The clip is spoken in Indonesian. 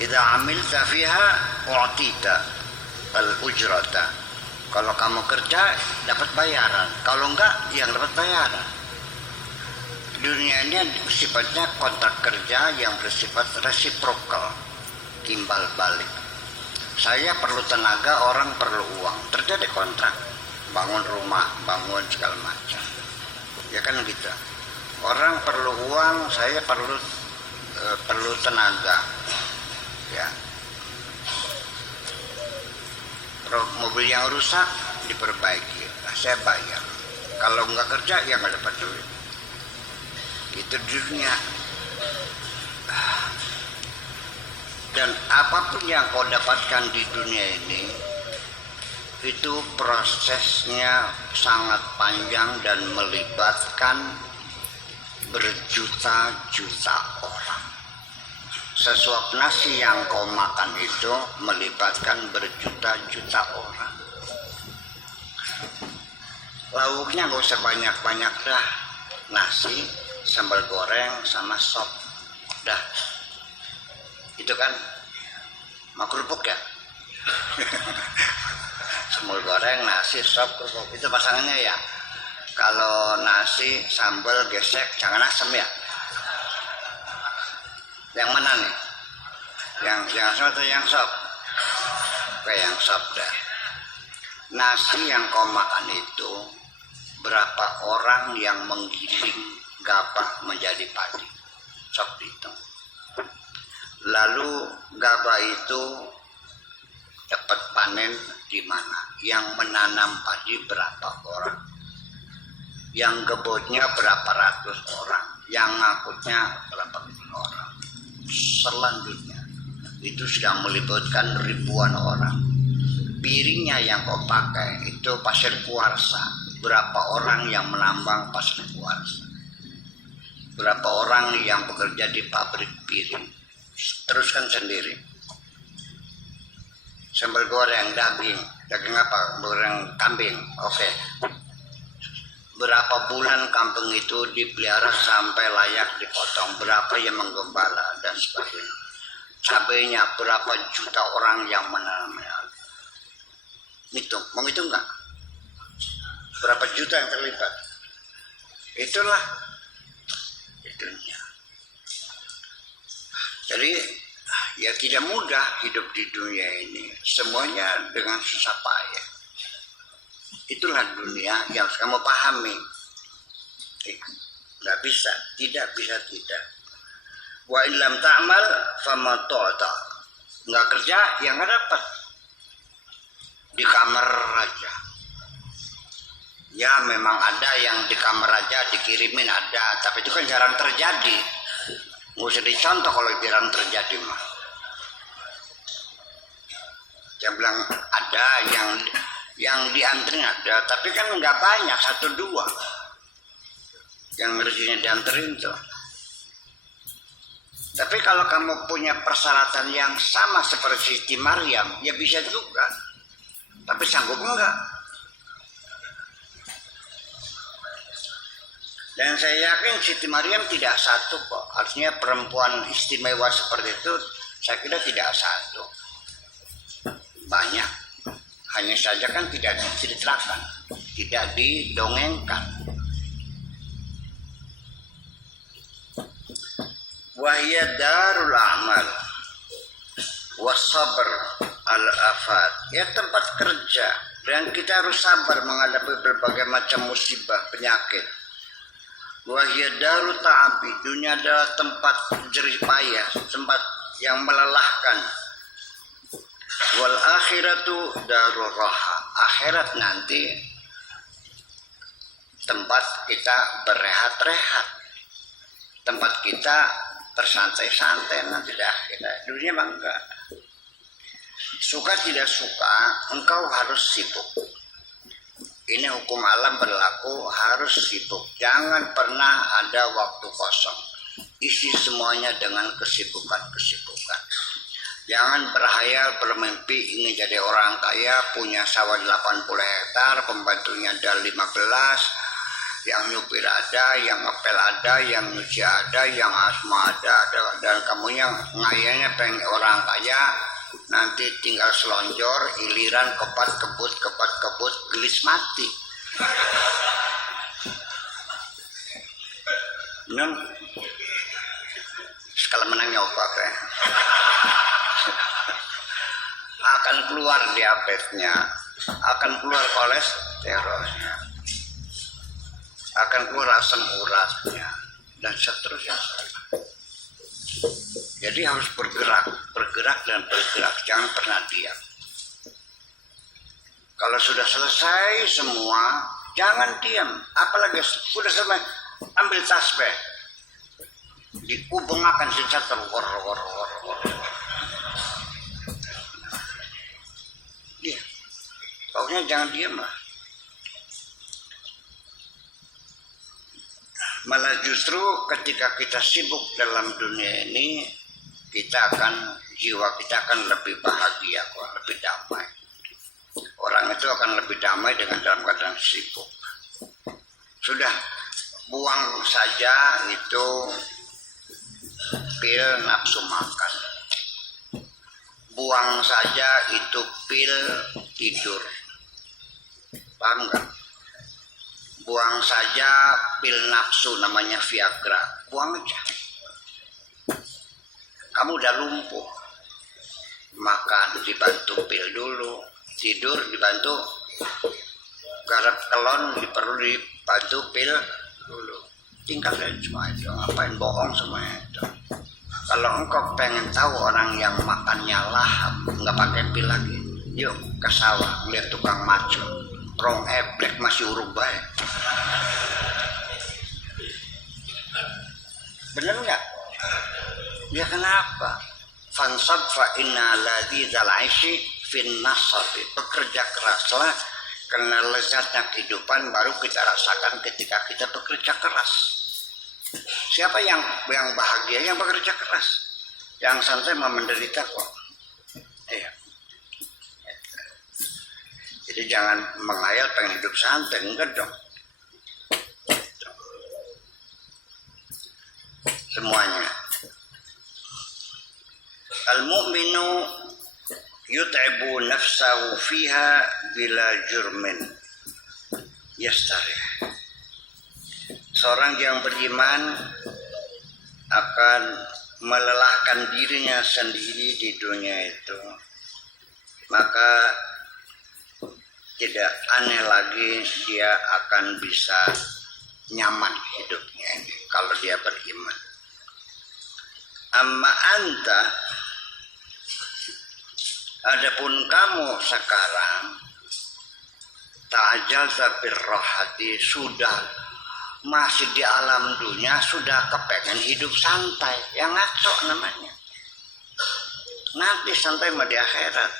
idza amilta fiha u'tita al-ujrata. Kalau kamu kerja dapat bayaran, kalau enggak yang dapat bayaran. Dunia ini sifatnya kontrak kerja yang bersifat resiprokal, timbal balik. Saya perlu tenaga, orang perlu uang, terjadi kontrak, bangun rumah, bangun segala macam, ya kan gitu. Orang perlu uang, saya perlu tenaga, ya. Mobil yang rusak diperbaiki, saya bayar. Kalau nggak kerja ya nggak dapat duit. Itu dunia. Dan apapun yang kau dapatkan di dunia ini, itu prosesnya sangat panjang dan melibatkan berjuta-juta orang. Sesuap nasi yang kau makan itu melibatkan berjuta-juta orang. Lauknya gak usah banyak-banyak dah. Nasi, sambal goreng, sama sop. Dah. Itu kan mau kerupuk ya? Sambal goreng, nasi, sop, kerupuk. Itu pasangannya ya. Kalau nasi, sambal, gesek, jangan asam ya. Yang mana nih? Yang asam atau yang sop? Oke, yang sop dah. Nasi yang kau makan itu berapa orang yang menggiling gabah menjadi padi? Sok dihitung. Lalu gabah itu dapat panen di mana? Yang menanam padi berapa orang? Yang gebotnya berapa ratus orang? Yang ngangkutnya berapa orang? Selanjutnya itu sudah melibatkan ribuan orang. Piringnya yang kau pakai itu pasir kuarsa. Berapa orang yang menambang pasir kuarsa? Berapa orang yang bekerja di pabrik piring? Teruskan sendiri. Sambal goreng, daging apa? Goreng kambing, oke. Berapa bulan kampung itu dipelihara sampai layak dipotong, berapa yang menggembala dan sebagainya. Cabainya berapa juta orang yang menanamnya. Hitung, mau hitung nggak? Berapa juta yang terlibat? Itulah itunya. Jadi ya tidak mudah hidup di dunia ini. Semuanya dengan susah payah. Itulah dunia yang harus kamu pahami. Nggak bisa, tidak bisa tidak. Wa illam ta'mal fama ta'ta. Nggak kerja, ya nggak dapat. Di kamar aja. Ya memang ada yang di kamar aja dikirimin ada, tapi itu kan jarang terjadi. Nggak usah dicontoh kalau jarang terjadi mah. Saya bilang ada yang dianterin ada, tapi kan nggak banyak, 1-2 yang rezekinya dianterin tuh. Tapi kalau kamu punya persyaratan yang sama seperti Siti Maryam, ya bisa juga. Tapi sanggup enggak? Dan saya yakin Siti Maryam tidak satu kok. Artinya perempuan istimewa seperti itu, saya kira tidak satu. Banyak. Hanya saja kan tidak diceritakan, tidak didongengkan. Wahya darul amal wasabr al-afat. Ya tempat kerja, dan kita harus sabar menghadapi berbagai macam musibah, penyakit. Wahya darul ta'abi, dunia adalah tempat jerih payah, tempat yang melelahkan. Wal akhiratu darur raha, akhirat nanti tempat kita berehat-rehat, tempat kita bersantai-santai nanti di akhirat. Dunia mah enggak. Suka tidak suka, engkau harus sibuk. Ini hukum alam berlaku, harus sibuk. Jangan pernah ada waktu kosong. Isi semuanya dengan kesibukan-kesibukan. Jangan berhayal, bermimpi ingin jadi orang kaya, punya sawah 80 hektar, pembantunya ada 15, yang nyupir ada, yang ngepel ada, yang nyuci ada, yang asma ada, dan kamu yang ngayanya pengen orang kaya, nanti tinggal selonjor, iliran kepat kebut, gelis mati. Nun, sekali menang nyoba kayak. Akan keluar diabetesnya, akan keluar kolesterolnya, akan keluar asam uratnya, dan seterusnya. Jadi harus bergerak, jangan pernah diam. Kalau sudah selesai semua, jangan diam. Apalagi sudah selesai, ambil tasbih, diubengakan sejak terwor. Dia, pokoknya jangan diam lah. Malah justru ketika kita sibuk dalam dunia ini, jiwa kita akan lebih bahagia, lebih damai. Orang itu akan lebih damai dengan dalam keadaan sibuk. Sudah, buang saja itu pil nafsu makan. Buang saja itu pil tidur. Paham nggak? Buang saja pil nafsu namanya Viagra. Buang aja. Kamu udah lumpuh. Makan dibantu pil dulu. Tidur dibantu. Garap kelon perlu dibantu pil dulu. Tinggalkan semua itu. Ngapain bohong semuanya itu. Kalau engkau pengen tahu orang yang makannya lahap, nggak pakai pil lagi, yuk ke sawah lihat tukang maco, rong eblek masih uruk baik. Bener nggak? Ya kenapa? Fansab fa inna ladzi dzalaishi fin nasabi. Bekerja keraslah karena lezatnya kehidupan baru kita rasakan ketika kita bekerja keras. Siapa yang bahagia? Yang bekerja keras. Yang santai menderita kok. Iya. Jadi jangan menghayal pengen hidup santai, enggak dong. Semuanya. Al-mu'minu yut'ibu nafsahu fiha bila jurmin yastarih. Seorang yang beriman akan melelahkan dirinya sendiri di dunia itu, maka tidak aneh lagi dia akan bisa nyaman hidupnya ini kalau dia beriman. Amma anta, adapun kamu sekarang ta'ajalta birrohati, sudah masih di alam dunia, sudah kepengen hidup santai, yang ngaco namanya. Nanti santai mah di akhirat.